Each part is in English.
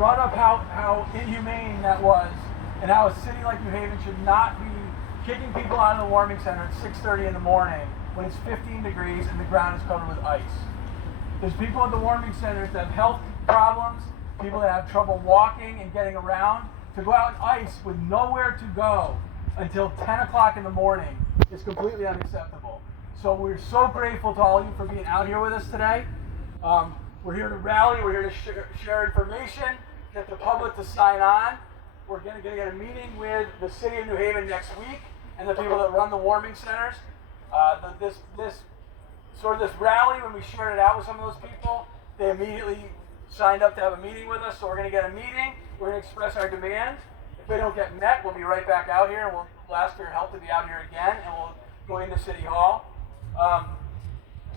brought up how inhumane that was, and how a city like New Haven should not be kicking people out of the warming center at 6:30 in the morning when it's 15 degrees and the ground is covered with ice. There's people at the warming centers that have health problems, people that have trouble walking and getting around. To go out in ice with nowhere to go until 10 o'clock in the morning is completely unacceptable. So we're so grateful to all of you for being out here with us today. We're here to rally, we're here to share information, get the public to sign on. We're going to get a meeting with the City of New Haven next week and the people that run the warming centers. This rally, when we shared it out with some of those people, they immediately signed up to have a meeting with us. So we're going to get a meeting. We're going to express our demands. If they don't get met, we'll be right back out here, and we'll ask for your help to be out here again, and we'll go into City Hall.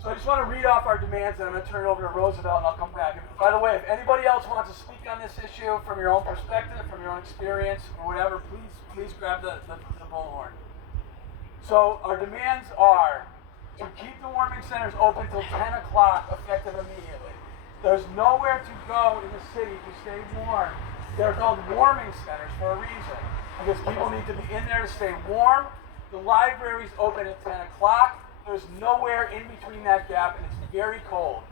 So I just want to read off our demands, and I'm going to turn it over to Roosevelt, and I'll come back. And by the way, if anybody else wants to speak on this issue from your own perspective, from your own experience, or whatever, please grab the bullhorn. So our demands are to keep the warming centers open till 10 o'clock, effective immediately. There's nowhere to go in the city to stay warm. They're called warming centers for a reason, because people need to be in there to stay warm. The library's open at 10 o'clock. There's nowhere in between that gap, and it's very cold.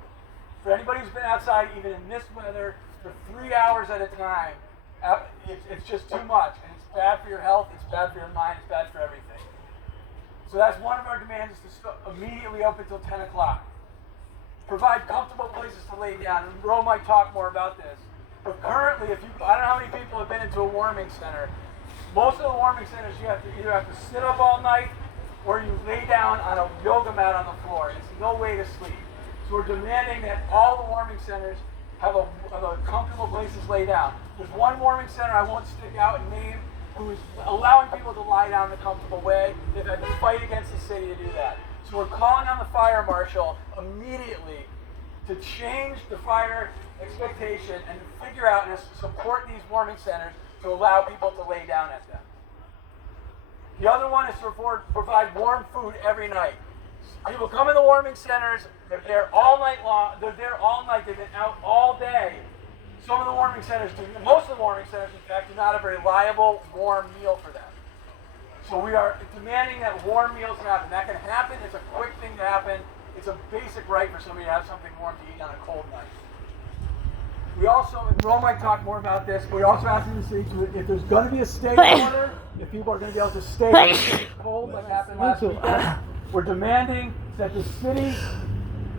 For anybody who's been outside, even in this weather, for 3 hours at a time, it's just too much, and it's bad for your health, it's bad for your mind, it's bad for everything. So that's one of our demands, is to immediately open till 10 o'clock. Provide comfortable places to lay down, and Ro might talk more about this. But currently, I don't know how many people have been into a warming center. Most of the warming centers, you either have to sit up all night, or you lay down on a yoga mat on the floor. It's no way to sleep. So we're demanding that all the warming centers have a comfortable place to lay down. There's one warming center I won't stick out and name, who is allowing people to lie down in a comfortable way. They've had to fight against the city to do that. So we're calling on the fire marshal immediately to change the fire expectation and figure out and support these warming centers to allow people to lay down at them. The other one is to provide warm food every night. People come in the warming centers, they're there all night long, they've been out all day. Some of the warming centers most of the warming centers, in fact, do not have a reliable warm meal for them. So we are demanding that warm meals happen. That can happen, it's a quick thing to happen. It's a basic right for somebody to have something warm to eat on a cold night. We also, and Ro might talk more about this, but we're also asking the city to, if there's going to be a stay order, if people are going to be able to stay when it's cold, like happened last weekend, we're demanding that the city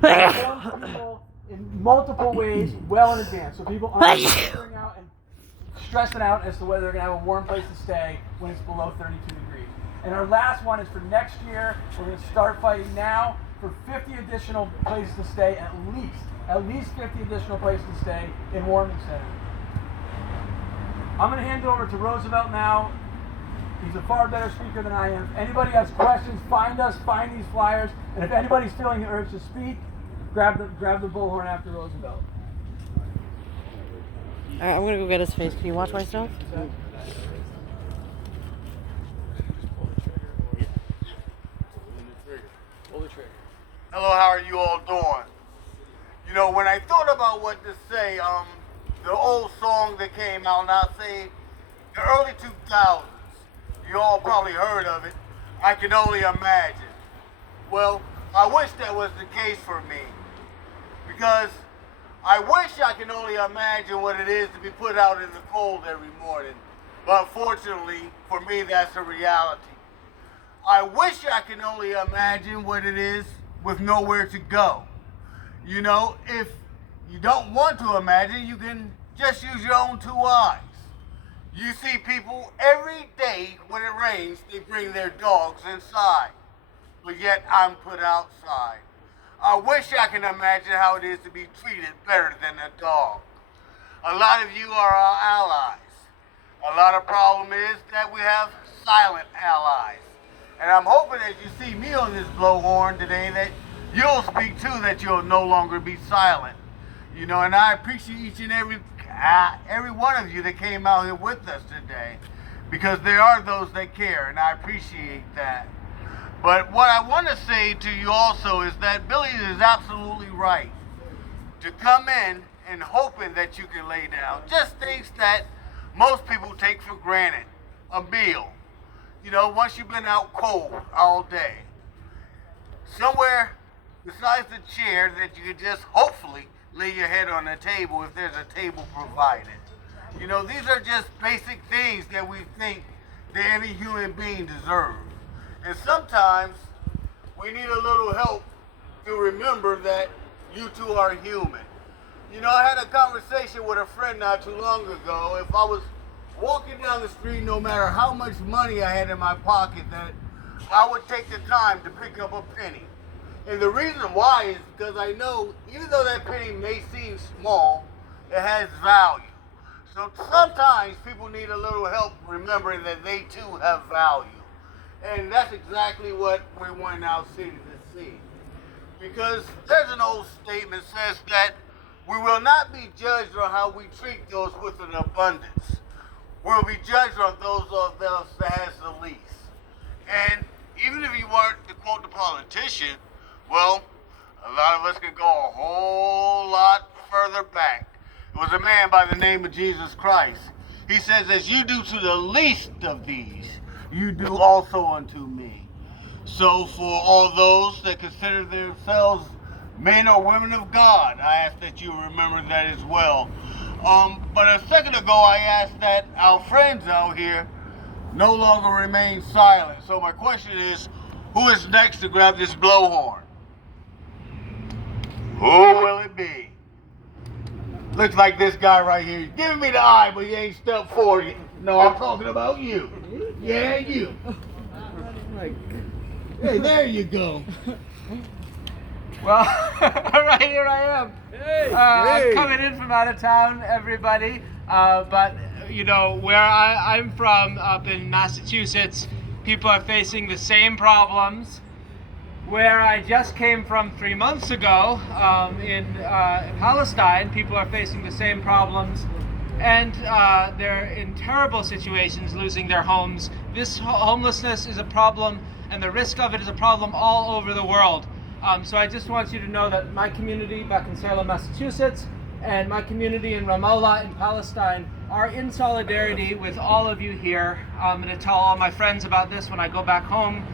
informs people in multiple ways well in advance, so people aren't figuring out and stressing out as to whether they're going to have a warm place to stay when it's below 32 degrees. And our last one is for next year. We're going to start fighting now for 50 additional places to stay, at least 50 additional places to stay in warming centers. I'm going to hand it over to Roosevelt now. He's a far better speaker than I am. If anybody has questions, find these flyers, and if anybody's feeling the urge to speak, grab the bullhorn after Roosevelt. All right, I'm going to go get his face. Can you watch my stuff? Pull the trigger. Hello, how are you all doing? You know, when I thought about what to say, the old song that came out, and I'll say the early 2000s, you all probably heard of it, I Can Only Imagine. Well, I wish that was the case for me, because I wish I can only imagine what it is to be put out in the cold every morning, but unfortunately, for me, that's a reality. I wish I can only imagine what it is with nowhere to go. You know, if you don't want to imagine, you can just use your own 2 eyes. You see people every day when it rains, they bring their dogs inside, but yet I'm put outside. I wish I can imagine how it is to be treated better than a dog. A lot of you are our allies. A lot of problem is that we have silent allies. And I'm hoping as you see me on this blowhorn today that you'll speak too, that you'll no longer be silent. You know, and I appreciate each and every one of you that came out here with us today, because there are those that care, and I appreciate that. But what I want to say to you also is that Billy is absolutely right. To come in and hoping that you can lay down. Just things that most people take for granted. A meal. You know, once you've been out cold all day. Somewhere besides the chair that you could just hopefully lay your head on the table if there's a table provided. You know, these are just basic things that we think that any human being deserves. And sometimes we need a little help to remember that you too are human. You know, I had a conversation with a friend not too long ago. If I was walking down the street, no matter how much money I had in my pocket, that I would take the time to pick up a penny. And the reason why is because I know, even though that penny may seem small, it has value. So sometimes people need a little help remembering that they too have value. And that's exactly what we want our city to see. Because there's an old statement that says that we will not be judged on how we treat those with an abundance. We'll be judged on those of us that has the least. And even if you weren't to quote the politician, well, a lot of us could go a whole lot further back. It was a man by the name of Jesus Christ. He says, as you do to the least of these, you do also unto me. So for all those that consider themselves men or women of God, I ask that you remember that as well. But a second ago, I asked that our friends out here no longer remain silent. So my question is, who is next to grab this blowhorn? Who will it be? Looks like this guy right here. He's giving me the eye, but he ain't stepped forward. No, I'm talking about you. Yeah, you. Hey, there you go. Well, all right, here I am. I'm coming in from out of town, everybody. But, you know, where I'm from, up in Massachusetts, people are facing the same problems. Where I just came from 3 months ago, in Palestine, people are facing the same problems. And they're in terrible situations, losing their homes. This homelessness is a problem, and the risk of it is a problem all over the world. So I just want you to know that my community back in Salem, Massachusetts, and my community in Ramallah in Palestine are in solidarity with all of you here. I'm going to tell all my friends about this when I go back home.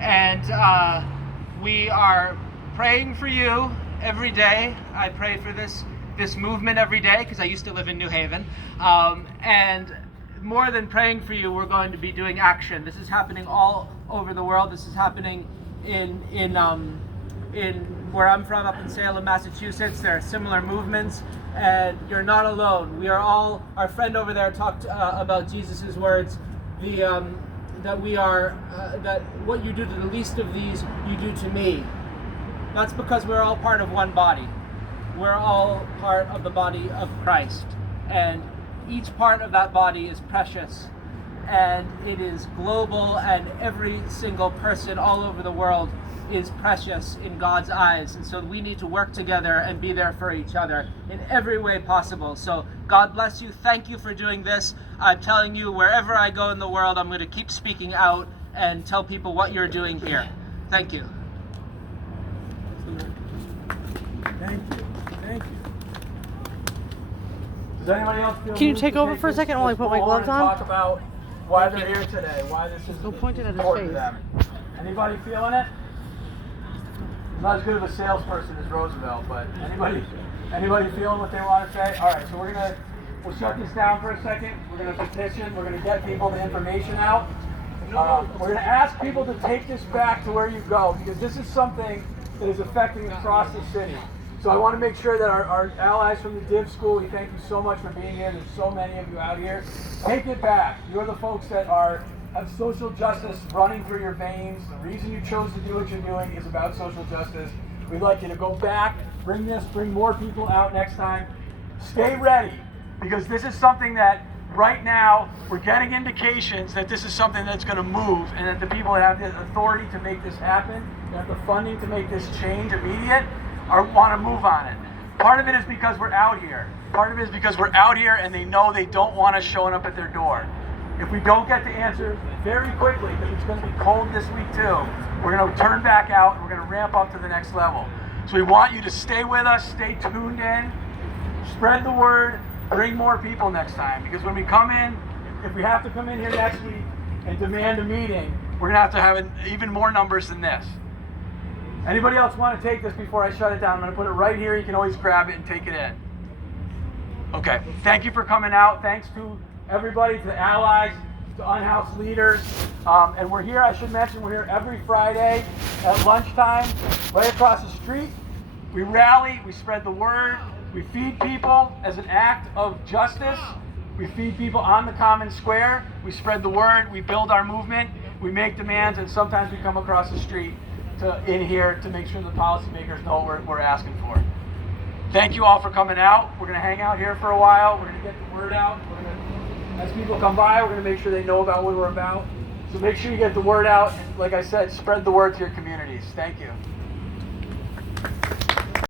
And we are praying for you every day. I pray for this movement every day because I used to live in New Haven. And more than praying for you, we're going to be doing action. This is happening all over the world. This is happening in where I'm from, up in Salem, Massachusetts. There are similar movements, and you're not alone. We are all, our friend over there talked about Jesus' words, that what you do to the least of these, you do to me. That's because we're all part of one body. We're all part of the body of Christ, and each part of that body is precious, and it is global, and every single person all over the world is precious in God's eyes. And so we need to work together and be there for each other in every way possible. So God bless you. Thank you for doing this. I'm telling you, wherever I go in the world, I'm going to keep speaking out and tell people what you're doing here. Thank you. Thank you. Thank you. Does anybody else feel Can you moved take to over for a second while I put my forward gloves and on? Talk about why they're here today, why this is Go point it at his important to face. them. Anybody feeling it? I'm not as good of a salesperson as Roosevelt, but anybody feeling what they want to say? All right, so we'll shut this down for a second. We're gonna petition. We're gonna get people the information out. We're gonna ask people to take this back to where you go, because this is something that is affecting across the city. So I want to make sure that our allies from the Div School, we thank you so much for being here. There's so many of you out here. Take it back. You're the folks that have social justice running through your veins. The reason you chose to do what you're doing is about social justice. We'd like you to go back, bring more people out next time. Stay ready, because this is something that right now we're getting indications that this is something that's going to move, and that the people that have the authority to make this happen, that have the funding to make this change immediate, want to move on it. Part of it is because we're out here. Part of it is because we're out here and they know they don't want us showing up at their door. If we don't get the answer very quickly, because it's going to be cold this week too, we're going to turn back out and we're going to ramp up to the next level. So we want you to stay with us, stay tuned in. Spread the word, bring more people next time, because when we come in, if we have to come in here next week and demand a meeting, we're gonna have to have even more numbers than this. Anybody else want to take this before I shut it down? I'm gonna put it right here. You can always grab it and take it in. Okay, thank you for coming out. Thanks to everybody, to the allies, to unhoused leaders. And we're here, I should mention, we're here every Friday at lunchtime, right across the street. We rally, we spread the word, we feed people as an act of justice. We feed people on the common square, we spread the word, we build our movement, we make demands, and sometimes we come across the street in here to make sure the policymakers know what we're asking for. Thank you all for coming out. We're going to hang out here for a while. We're going to get the word out. As people come by, we're going to make sure they know about what we're about. So make sure you get the word out. And like I said, spread the word to your communities. Thank you.